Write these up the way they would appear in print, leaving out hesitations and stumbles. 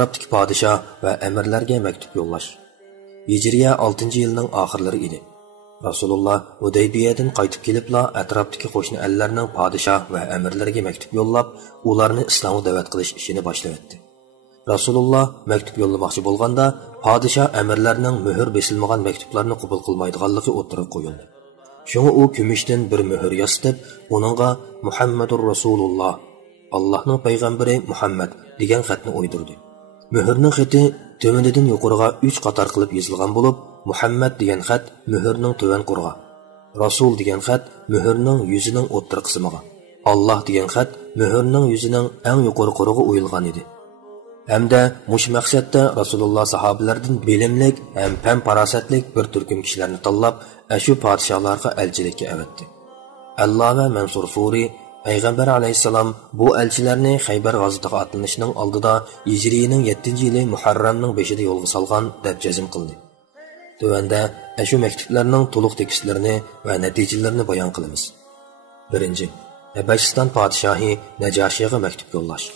Arabdagi podshoh va amirlarga maktub yo'llash. Hijriya 6-yilning oxirlari edi. Rasululloh Hudaybiyadan qaytib kelibla atrofdagi qo'shni ellarning podshoh va amirlariga maktub yo'llab, ularni islomga da'vat qilish ishini boshladi. Rasululloh maktub yo'llamoqchi bo'lganda, podshoh amirlarning muhr besilmagan maktublarni qabul qilmaydiganligi o'tirib qo'yildi. Shunga u kumushdan bir muhr yasitib, uningga Muhammadur Rasululloh, Allohning payg'ambari Muhammad degan xatni o'ydirdi. Muhrning xati tömenidan yuqoriga 3 qator qilib yozilgan bo'lib, Muhammad degan xat muhrning to'van qurg'a, Rasul degan xat muhrning yuzining o'ttir qismiga, Alloh degan xat muhrning yuzining eng yuqori qurg'iga o'yilgan edi. Hamda mush maqsadda Rasululloh sahobalardan bilimlik ham fan farosatlik bir turkum kishilarni tanlab, shu podshohlarga elchilikka avatdi. Alloma Mansur Furi Payg'ambar alayhissalom bu elchilarni Xaybar g'azotida atlanishning oldida Hijriyaning 7-yili Muharramning 5-ida yo'lga solgan deb jazm qildi. Tuvanda shu maktublarning to'liq tekstlarini va natijalarini bayon qilamiz. 1. Habashiston podshohi Najoshiga maktub yo'llash.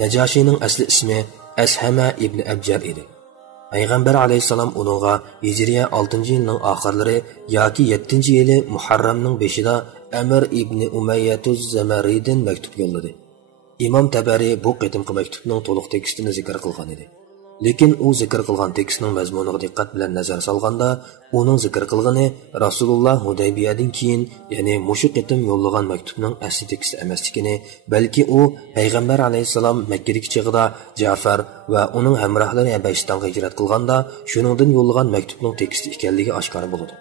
Najoshining asli ismi Ashama ibn Abjar edi. Payg'ambar alayhissalom uningga Hijriya 6-yilning oxirlari yoki 7-yili Muharramning 5-ida Amir ibn Umayyatuz Zamaridin maktub yo'lladi. Imom Tabari bu qitimqi maktubning to'liq tekstini zikr qilgan edi. Lekin u zikr qilgan tekstning mazmuniga diqqat bilan nazar solganda, uning zikr qilgani Rasululloh Hudaybiyadan keyin, ya'ni mushu qitim yo'llagan maktubning asli teksti emasligini, balki u Payg'ambar alayhissalom Makkadagi chig'ida Ja'far va uning hamrohlari Habashistonga hijrat qilganda, shuningdan yo'llagan maktubning teksti ekanligi oshkor bo'ldi.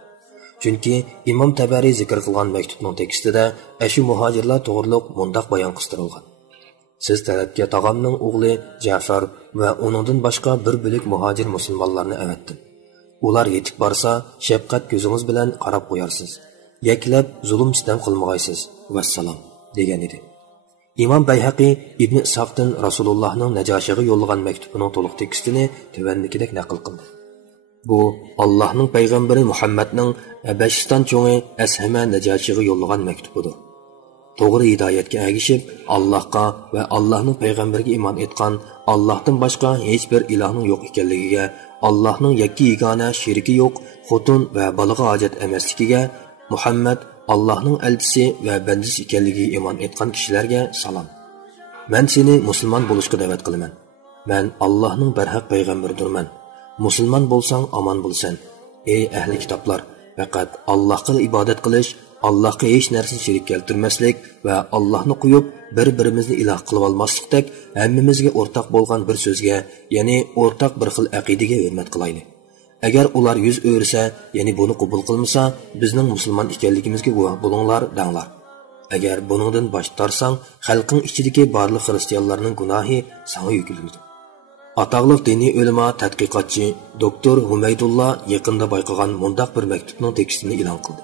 Chunki Imom Tabari zikr qilgan maktubning tekstida shu muhojirlar to'g'riliq mundoq bayon qistirilgan. Siz tarafga tog'amning o'g'li Ja'far va uningdan boshqa bir bo'lik muhojir musulmonlarni avatdim. Ular yetib borsa, shafqat ko'zingiz bilan qarab qo'yarsiz. Yaklab zulm sitam qilmaysiz. Vassalom degan edi. Imom Bayhaqi Ibn Ishoqdan Rasulullohning Najoshiga yo'llagan maktubining to'liq tekstini tuvandagidek naql qildi. Bu Allohning payg'ambari Muhammadning Habashiston cho'ngi Ashama Najoshiga yo'llagan maktubidir. To'g'ri hidoyatga ergishib, Allohga va Allohning payg'ambariga iymon etgan, Allohdan boshqa hech bir ilohning yo'q ekanligiga, Allohning yakki yagona sheriki yo'q, xotun va balaga hojat emasligiga, Muhammad Allohning elchisi va bandasi ekanligiga iymon etgan kishilarga salom. Men seni musulmon bo'lishga da'vat qilaman. Men Allohning barhaq payg'ambaridirman. Musulmon bo'lsang omon bo'lsan. Ey ahli kitoblar, faqat Allohga ibodat qilish, Allohga hech narsa sherik keltirmaslik va Allohni qo'yib bir-birimizni iloh qilib olmaslikdek hammamizga o'rtaq bo'lgan bir so'zga, ya'ni o'rtaq bir xil aqidaga hurmat qilaylik. Agar ular yuz o'rsa, ya'ni buni qabul qilmasa, bizning musulmon ekanligimizga guvoh bo'linglar, danglar. Agar buningdan bosh tortsang, xalqning ichidagi barliq xristianlarning gunohi sana yuklanadi. Ataqlıq dini ulamo tadqiqotchi doktor Humaydullah yaqinda bayqagan mundaq bir maktubning tekstini e'lon qildi.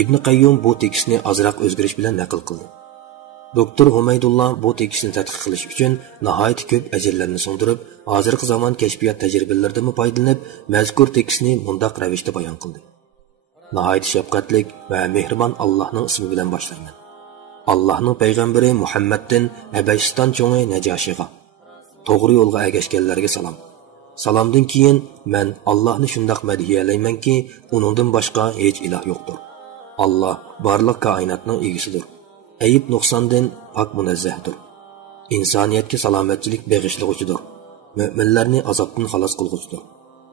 Ibn Qayyum bu tekstni azroq o'zgarish bilan naql qildi. Doktor Humaydullah bu tekstni tadqiq qilish uchun nihoyat ko'p ajrlarni so'ndirib, hozirgi zamon kashfiyot tajribalaridan foydalanib, mazkur tekstni mundaq ravishda bayon qildi. Nihoyat shafqatlik va mehribon Allohning ismi bilan boshlayman. Allohning payg'ambari Muhammaddan Habashiston cho'ngi Najoshiga to'g'ri yo'lga ergashganlarga salom. Salomdan keyin men Allohni shundoq madhiyalaymanki, uningdan boshqa hech iloh yo'qdir. Allah barliq koinotning egisidir. Ayib nuqsondan pok munazzahdir. İnsaniyatga salomatchilik beg'ishlovchidir. Mo'minlarni azobdan xalos qilg'uchidir.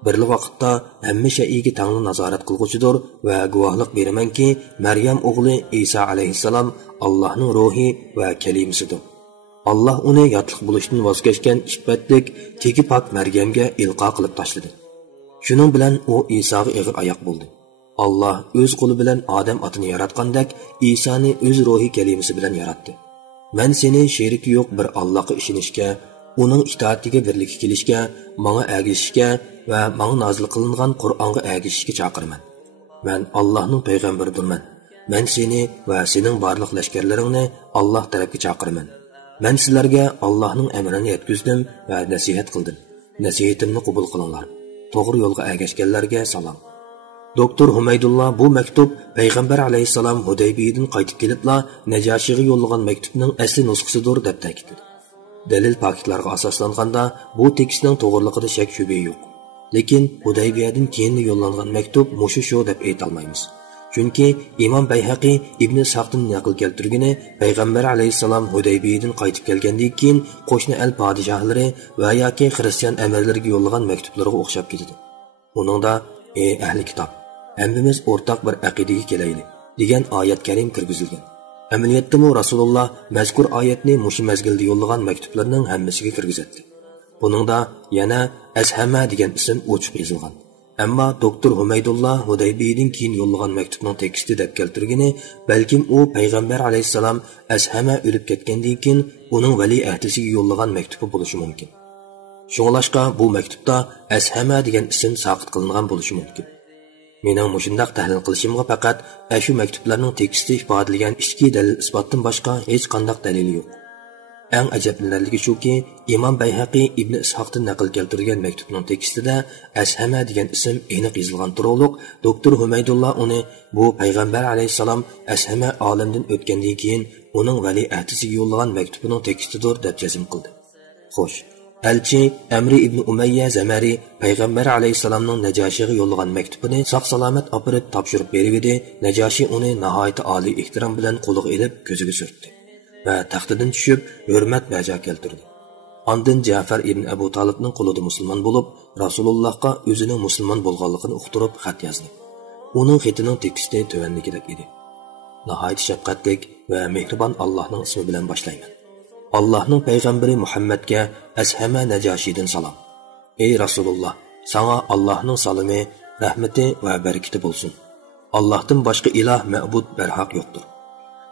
Birli vaqtda hamma shayga tangli nazorat qilg'uchidir va guvohlik beramanki, Maryam o'g'li Isa alayhissalom Allohning ruhi va kalimasidir. Allah uni yotliq bo'lishdan voz kechgan ishbatlik tegi pok Maryamga ilqo qilib tashladi. Shuning bilan u Isoga ig'ir oyoq bo'ldi. Allah o'z qo'li bilan odam otini yaratgandek, Isoni o'z ruhi kalimasi bilan yaratdi. Men seni sheriki yo'q bir Allohga ishonishga, uning itoatiga birlikka kelishga, menga ergashishga va menga nozil qilingan Qur'onga ergashishga chaqiraman. Men Allohning payg'ambaridirman. Men seni va sening barliq lashkarlaringni Alloh tarafga chaqiraman. Men sizlarga Allohning amrini yetkazdim va nasihat qildim. Nasihatimni qabul qilinglar. To'g'ri yo'lga ergashganlarga salom. Doktor Humaydullah bu maktub Payg'ambar alayhissalom Hudaybiyadan qaytib kelibla Najoshiga yo'llagan maktubning asli nusxasidir deb ta'kidladi. Dalil paketlarga asoslanganda bu tekstning to'g'riliqida shak shubha yo'q. Lekin Hudaybiyadan keyin yo'llangan maktub shu deb ayta olmaymiz. Chunki Imom Bayhaqiy Ibn Sa'ddan naql keltirgani Payg'ambar alayhisalom Hudaybiyadan qaytib kelgandan keyin qo'shni el podshohlari va yoki xristian amirlarga yo'llagan maktublarga o'xshab ketadi. Uningda ey ahli kitob, hammamiz o'rtaq bir aqidaga kelaylik degan oyat karim kirgizilgan. Amaliyotda Rasululloh mazkur oyatni mushu mazgilda yo'llagan maktublarning hammasiga kirgizadi. Buningda yana Ashama degan ism o'chiq yozilgan. Ammo doktor Humaydullah Hudaybiyadan keyin yo'llagan maktubning teksti deb keltirgani, balkim u payg'ambar alayhisalom Ashama o'lib ketgandan keyin uning vali ahdisiga yo'llagan maktubi bo'lishi mumkin. Shunglashqa bu maktubda Ashama degan ism saqit qilingan bo'lishi mumkin. Mening mushundaq tahlil qilishimga faqat shu maktublarning teksti ifodalagan ikki dalil isbotdan boshqa hech qanday dalil yo'q. Eng ajablanarligi shuki, Imom Bayhaqiy Ibn Ishoqdan naql keltirgan maktubning tekstida Ashama degan ism aniq yozilgan turliq, doktor Humaydullah uni bu payg'ambar alayhisalom Ashama olamdan o'tgandan keyin uning vali ahdisiga yo'llagan maktubining tekstidir deb jazm qildi. Xo'sh, elchi Amri ibn Umayya Zamari payg'ambar alayhisalomning Najoshiga yo'llagan maktubini sog'-salomat opirib topshirib berdi. Najoshi uni nihoyat oliy ehtirom bilan qo'liga olib ko'ziga surtdi va taxtidan tushib hurmat bajo keltirdi. Ondan Ja'far ibn Abu Talibning qo'lida musulmon bo'lib, Rasulullohga o'zining musulmon bo'lganligini uqtirib xat yozdi. Uning xatining teksti tövandagidek edi. Nihoyat shafqatli va mehribon Allohning ismi bilan boshlayman. Allohning payg'ambari Muhammadga Ashama Najoshidan salom. Ey Rasululloh, sana Allohning salami, rahmati va barakati bo'lsin. Allohdan boshqa iloh ma'bud barhaq yo'qdir.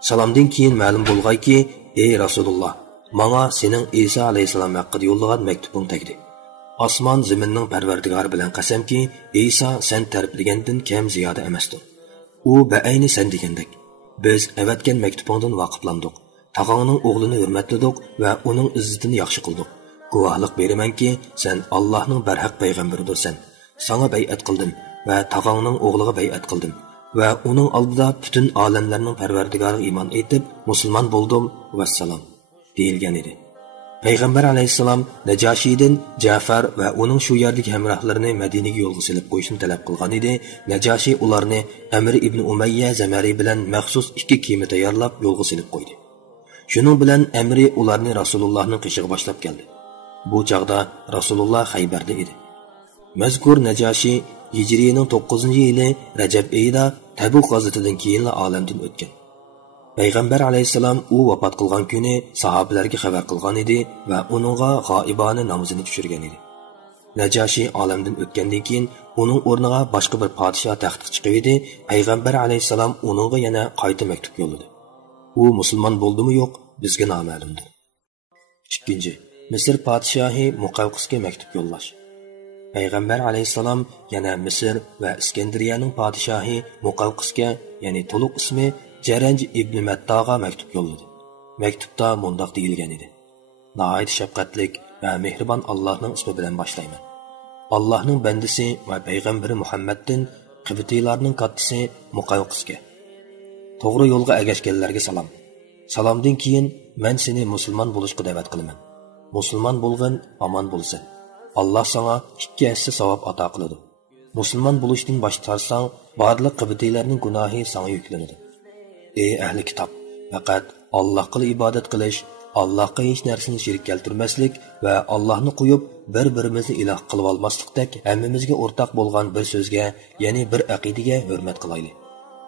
Salomdan keyin ma'lum bo'lgayki, ey Rasululloh, menga sening Isa alayhisalom haqida yo'llagan maktubing tegdi. Osmon zaminning parvardigori bilan qasamki, Isa sen tariflagandan kam ziyoda emasdir. U ba'ayni sen degandek. Biz avatgan maktubingdan vaqiflandik. Tağanın o'g'lini hurmatladik va uning izzatini yaxshi qildik. Guvohlik beramanki, sen Allohning barhaq payg'ambaridirsan. Sana bay'at qildim va tağanning o'g'liga bay'at qildim va uning oldida butun olamlarning parvardigoriga iymon etib, musulmon bo'ldim. Vassalom deyilgan edi. Payg'ambar alayhisalom Najoshidan Ja'far va uning shu yerdagi hamrohlarini Madinaga yo'lga silib qo'yishni talab qilgan edi. Najoshi ularni Amr ibn Umayya Zamari bilan maxsus ikki kema tayyorlab yo'lga silib qo'ydi. Shuning bilan Amri ularni Rasulullohning qishiga boshlab keldi. Bu chaqda Rasululloh Xaybarda edi. Mazkur Najoshi Hijriyaning 9-yili Rajab oyida Tabuk g'azotasidan keyin olamdan o'tgan. Payg'ambar alayhisalom u vafot qilgan kuni sahobalarga xabar qilgan edi va uningga g'oibona namozini tushirgan edi. Najoshi olamdan o'tgandan keyin uning o'rniga boshqa bir podshoh taxtga chiqib edi. Payg'ambar alayhisalom uningga yana qayta maktub yo'lladi. U musulmon bo'ldimi yo'q, bizga noma'lumdir. 2. Misr podshohi Muqawqisga maktub yo'llash. Payg'ambar alayhisalom yana Misr va Iskandariyaning podshohi Muqawqisga, ya'ni to'liq ismi Jaranj ibn Mattaga maktub yo'lladi. Maktubda mundaq deyilgan edi: Nihoyat shafqatlik va mehribon Allohning ismi bilan boshlayman. Allohning bandasi va payg'ambari Muhammaddan Qibtiylarning kattasi Muqawqisga. To'g'ri yo'lga ergashganlarga salom. Salomdan keyin men seni musulmon bo'lishga da'vat qilaman. Musulmon bo'lgin, omon bo'lsin. Alloh sana 2 hassa savob ato qiladi. Musulmon bo'lishdan bosh tortsang, barliq qibtiylarning gunohi sana yuklanadi. Ey ahli kitob, faqat Allohga ibodat qilish, Allohga hech narsani shirik keltirmaslik va Allohni qo'yib bir-birimizni iloh qilib olmaslikdek hammamizga o'rtaq bo'lgan bir so'zga, ya'ni bir aqidaga hurmat qilaylik.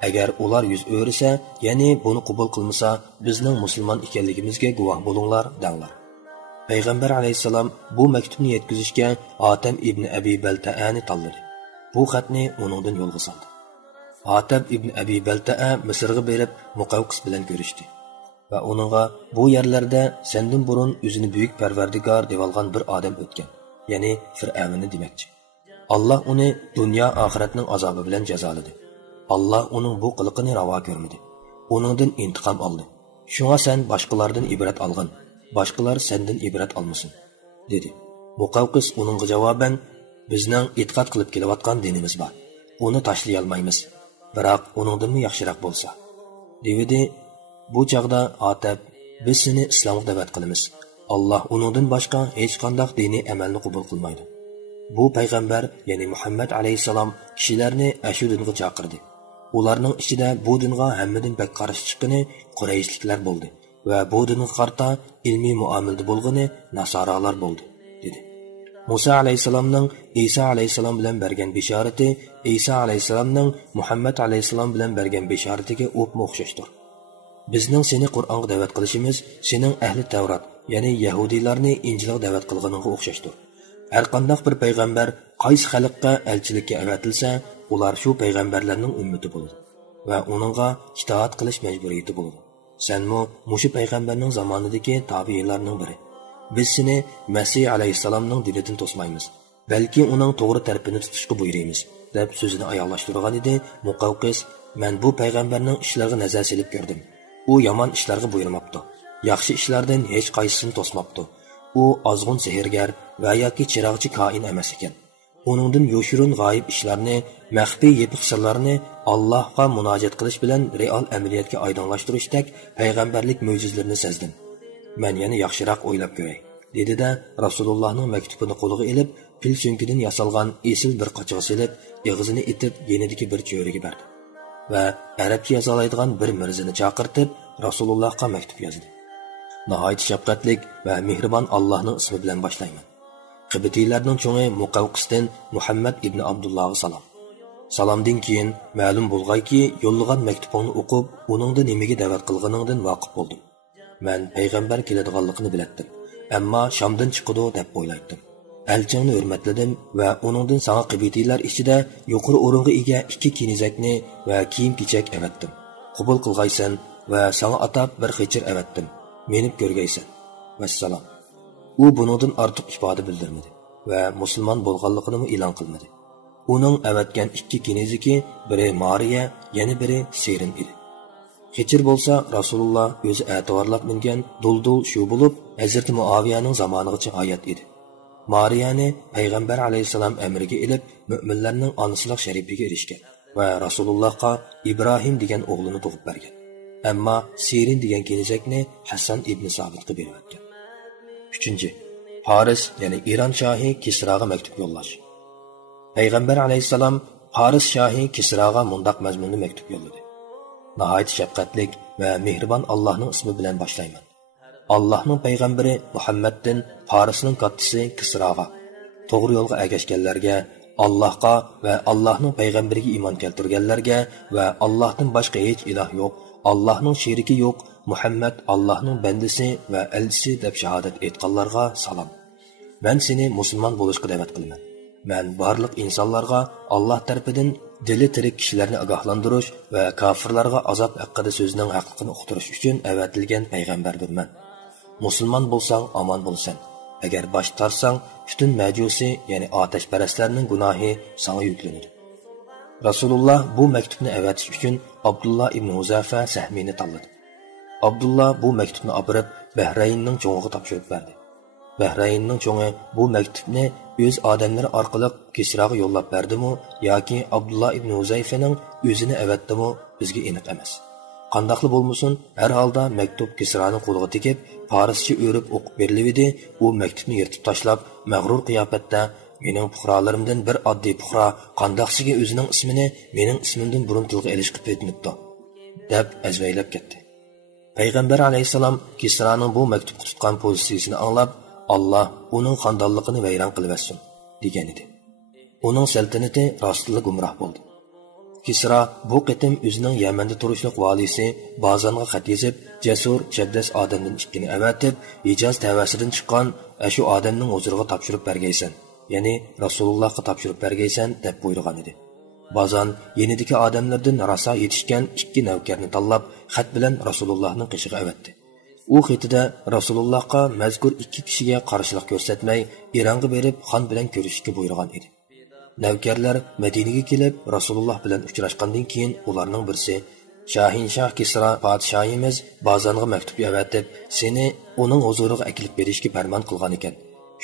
Agar ular yuz o'risa, ya'ni buni qabul qilmasa, bizning musulmon ekanligimizga guvoh bo'linglar, danglar. Payg'ambar alayhisalom bu maktubni yetkazishga Atam ibn Abi Balta'ani tanladi. Bu xatni uningdan yo'lga soldi. Atam ibn Abi Balta'a Misrga berib Muqawqis bilan ko'rishdi va uningga bu yerlarda sendan burun o'zini buyuk Parvardigor deb olgan bir odam o'tgan, ya'ni Fir'avnni demoqchi. Alloh uni dunyo oxiratning azobi bilan jazoladi. Allah uning bu qiliqini ravo ko'rmadi. Uningdan intiqom oldi. Shunga sen boshqalardan ibrat olgin, boshqalar sendan ibrat olmasin, dedi. Muqawqis uningga javoban: Bizning e'tiqod qilib kelayotgan dinimiz bor. Uni tashlay olmaymiz. Biroq uningdanmi yaxshiroq bo'lsa, dedi. Bu chaqda Atab: Biz seni islomga da'vat qilamiz. Allah uningdan boshqa hech qanday diniy amalni qabul qilmaydi. Bu payg'ambar, ya'ni Muhammad alayhisalom kishilarni ashu dinga chaqirdi. Ularning ichida bu dinga hammadan pek qarshi chiqqani Qurayshliklar bo'ldi va bu dinga qarta ilmiy muomalada bo'lgani nasoralar bo'ldi, dedi. Musa alayhisalomning Isa alayhisalom bilan bergan bishorati Isa alayhisalomning Muhammad alayhisalom bilan bergan bishoratiga o'xshashdir. Bizning seni Qur'onga da'vat qilishimiz sening ahli Tavrat, ya'ni Yahudiylarni Injilga da'vat qilganiga o'xshashdir. Har qanday bir payg'ambar qaysi xalqqa elchilikka avatilsa, ular shu payg'ambarlarning ummati bo'ladi va uningga itoat qilish majburiyati bo'ladi. Senmo mushu payg'ambarning zamonidagi tabiinlarning biri. Biz seni Masih alayhisalomning dinidan to'smaymiz, balki uning to'g'ri tarafini tutishga buyuramiz, deb so'zini oyoqlashtirgan edi. Muqawqis, men bu payg'ambarning ishlariga nazar solib ko'rdim. U yomon ishlarga buyurmabdi, yaxshi ishlardan hech qaysisini to'smabdi. U ozg'un sehrgar va yoki chiroqchi koin emas ekan. Uningdan yo'shirun g'oyib ishlarni, maxfiy yepiq sirlarni Allohga munojat qilish bilan real amaliyotga oydinlashtirishdek payg'ambarlik mo'jizalarini sezdim. Men yana yaxshiroq o'ylab ko'ray, dedi-da Rasulullohning maktubini qo'liga olib, pil so'nkidan yasalgan esil bir qochig'i silib, og'zini itib, yenidagi bir cho'riga berdi va arabcha yozalaydigan bir mirzini chaqirtib Rasulullohga maktub yozdi. Nihoyat shafqatlik va mehribon Allohning ismi bilan boshlayman. Qibtiylarning cho'ngi Muqawqisdan Muhammad ibn Abdullohga salom. Salomdan keyin ma'lum bo'lgayki, yo'llagan maktubingni o'qib, uningda nimaga da'vat qilganingdan voqif bo'ldim. Men payg'ambar keladiganligini bilatdim, ammo Shamdan chiqadi deb o'ylaydim. Elchingni hurmatladim va uningdan sana qibtiylar ichida yuqori o'ringa ega 2 kinizakni va kiyim-kechak avatdim. Qabul qilgaysan va sana atab bir xichir avatdim. Menib ko'rgaysan. Vassalom. U buningdan ortiq ifoda bildirmadi va musulmon bo'lganligini e'lon qilmadi. Uning avatgan 2 kiniziki, biri Mariya, yana biri Serin edi. Xichir bo'lsa Rasululloh o'zi e'tiborlab mingan duldul shu bo'lib, Hazrat Muaviyaning zamonigacha hayot edi. Mariyani payg'ambar alayhisalom amriga ilib, mu'minlarning onasilik sharifiga erishgan va Rasulullohga Ibrohim degan o'g'lini tug'ib bergan. Ammo Serin degan kelajakni Hasan ibn Sabitga berib o'tgan. 3. Paris, ya'ni Iron shohi Kisroga maktub yo'llash. Payg'ambar alayhisalom Paris shohi Kisroga mundaq mazmunli maktub yo'lladi. Nihoyat shafqatlik va mehribon Allohning ismi bilan boshlayman. Allohning payg'ambari Muhammaddan Parisning kattasi Kisroga, to'g'ri yo'lga ergashganlarga, Allohga va Allohning payg'ambariga iymon keltirganlarga va Allohdan boshqa hech iloh yo'q, Allohning sheriki yo'q, Muhammad Allohning bandasi va elchisi deb shahodat etganlarga salom. Men seni musulmon bo'lishga da'vat qilaman. Men barliq insonlarga Alloh tarafidan dili tirik kishilarni ogohlantirish va kofirlarga azob haqida so'zning haqiqatini uqtirish uchun avatilgan payg'ambardirman. Musulmon bo'lsang omon bo'lsan. Agar bosh tarsang, butun majusi, ya'ni otashparastlarning gunohi sana yuklanadi. Rasululloh bu maktubni avatish uchun Abdullah ibn Huzafa Sahmini tanladi. Abdullah bu maktubni olib Bahraynning cho'ngiga topshirib berdi. Bahraynning cho'ngi bu maktubni o'z odamlari orqali Kisroga yo'llab berdimi yoki Abdullah ibn Huzayfaning o'zini avatdimi, bizga aniq emas. Qandaqli bo'lmasin, har holda maktub Kisroning qo'liga tegib, farischa o'rib o'qib berildi. U maktubni yirtib tashlab, mag'rur qiyofatda mening puhralarimdan bir oddiy puhra qandaqsiga o'zining ismini mening ismimdan burun tilga ilishib ketmibdi, deb azvaylab ketdi. Payg'ambar alayhisalom Kisroning bu maktubga tutgan pozitsiyasini anglab, Allah uning xandonligini vayron qilib etsin, degan edi. Uning saltanati rostla gumroh bo'ldi. Kisra bu qitim o'zining Yamanda turishliq valisi Bazanga xat yozib, jasur, shabdas odamdan ikkini avatib, Hijoz tavasidan chiqqan shu odamning huzuriga topshirib bergaysan, ya'ni Rasulullohga topshirib bergaysan deb buyurgan edi. Bazan yenidagi odamlardan rosa yetishgan 2 navkarni tanlab, xat bilan Rasulullohning qishiga avatdi. U xatida Rasulullohga mazkur 2 kishiga qarshilik ko'rsatmay, Ironga berib xon bilan ko'rishishga buyurgan edi. Navkarlar Madinaga kelib Rasululloh bilan uchrashgandan keyin ularning birisi Shahinshoh Kisra podshoyimiz Bazanga maktub yavatib, seni uning huzuriga akilib berishga farmon qilgan ekan.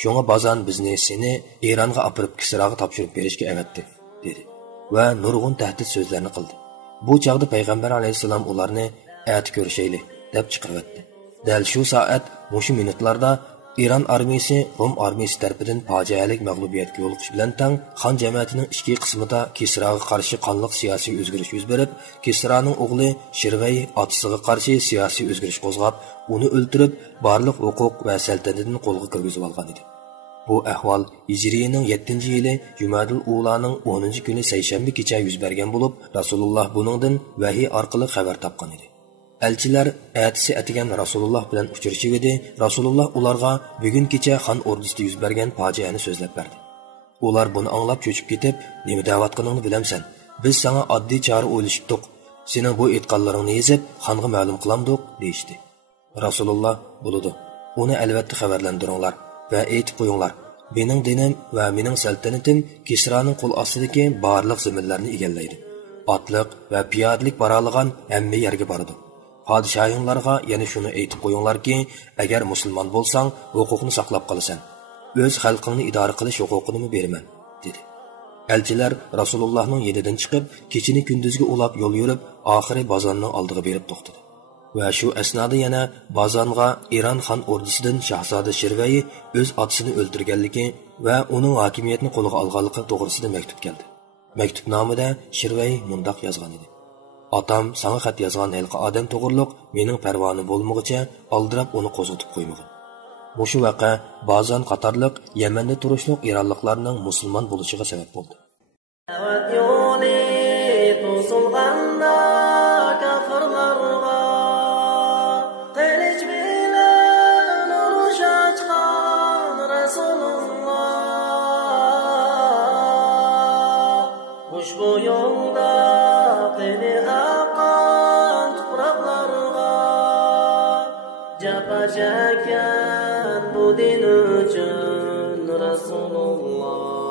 Shunga Bazan bizni seni Ironga olib Kisraga topshirib berishga avatdi, dedi va nurg'un tahdid so'zlarni qildi. Bu chaqda payg'ambar alayhisalom ularni "At ko'rishayli" deb chiqaribdi. Dal shu soat, mushu minutlarda İran armiyasi Rum armiyasi tarafidan fojialik mag'lubiyatga yo'liqish bilan tang xon jamiyatining ichki qismida Kisraga qarshi qonliq siyosiy o'zgarish yuz berib, Kisraning o'g'li Shirvay otasiga qarshi siyosiy o'zgarish qo'zg'ab, uni o'ldirib, barliq huquq va saltanatini qo'lga kirgizib olgan edi. Bu ahvol Hijriyaning 7-yili Jumadul Ulaning 10-kuni seshanba kecha yuz bergan bo'lib, Rasululloh buningdan vahiy orqali xabar topgan edi. Elchilar atisi atigan Rasululloh bilan uchrashib edi. Rasululloh ularga bugun kecha xon ordusida yuz bergan fojiani so'zlab berdi. Ular buni anglab cho'chib ketib, "Nima da'vatqiningni bilamsan? Biz sana oddiy chora o'ylashibdik. Sening bu aytganlaringni yezib, xonga ma'lum qilamdik" deydi. Rasululloh bo'ladi. Uni albatta xabarlantiringlar va aytib qo'yinglar. Mening dinim va mening saltanatim Kisraning qo'l ostidagi barliq zaminlarni egallaydi. Otliq va piyodalik baraligan hamma yerga boradi. Padişahinglarga yana shuni aytib qo'yinglarki, agar musulmon bo'lsang, huquqni saqlab qolasan. O'z xalqingni idora qilish huquqini beraman, dedi. Elchilar Rasulullohning yenidan chiqib, kechini kunduzga ulab yo'l yurib, oxiri bozorning oldiga berib to'xtadi. Va shu asnoda yana bozorga Iron xon ordusidan Shahzoda Shirvay o'z otasini o'ldirganligi va uning hokimiyatni qo'lga olganligi to'g'risida maktub keldi. Maktubnomada Shirvay mundoq yozgan edi: "Atam sana xat yozgan halqa odam to'g'riliq mening parvoni bo'lmoqcha oldirab uni qo'zg'atib qo'ymagan." Mushu vaqa ba'zan qatorliq Yamanda turishliq ironliklarning musulmon bo'lishiga sabab bo'ldi. Ushbu yo'lda qani aqan tuproqlarga japa chekkan bu din uchun Rasululloh